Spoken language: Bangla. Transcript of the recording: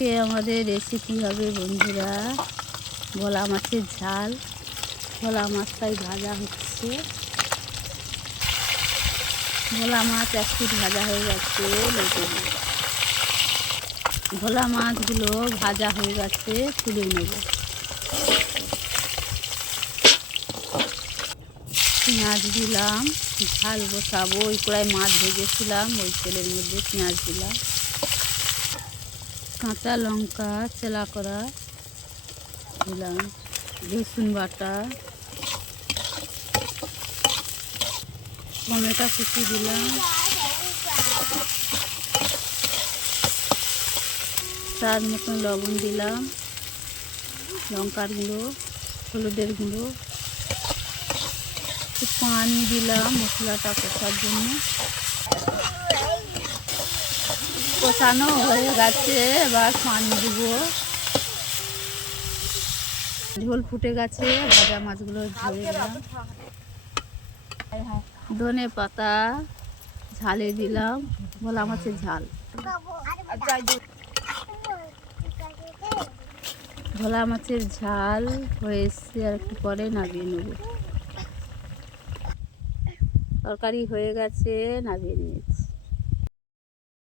আজকে আমাদের রেসিপি হবে বন্ধুরা, ভোলা মাছের ঝাল। ভোলা মাছটাই ভাজা হচ্ছে। ভোলা মাছ একটু ভাজা হয়ে গেছে ভোলা মাছগুলো ভাজা হয়ে গেছে, তুলে নেব। পেঁয়াজ দিলাম, ঝাল বসাবো। ওই কড়াই মাছ ভেজেছিলাম, ওই তেলের মধ্যে পেঁয়াজ দিলাম। কাঁচা লঙ্কা, চেলা করা, দিলাম, রসুন বাটা, টমেটো কুচি দিলাম স্বাদ মতন লবণ দিলাম, লঙ্কার গুঁড়ো, হলুদের গুঁড়ো পানি দিলাম মশলাটা কষার জন্য। কষানো হয়ে গেছে, এবার পানি দিব। ঝোল ফুটে গেছে, ভাজা মাছগুলো ঝরে দিলাম। ধনে পাতা ঝালে দিলাম, ভোলা মাছের ঝাল। ভোলা মাছের ঝাল হয়ে এসছে, আর একটু পরে নামিয়ে নেব। তরকারি হয়ে গেছে, নামিয়ে নিয়েছি।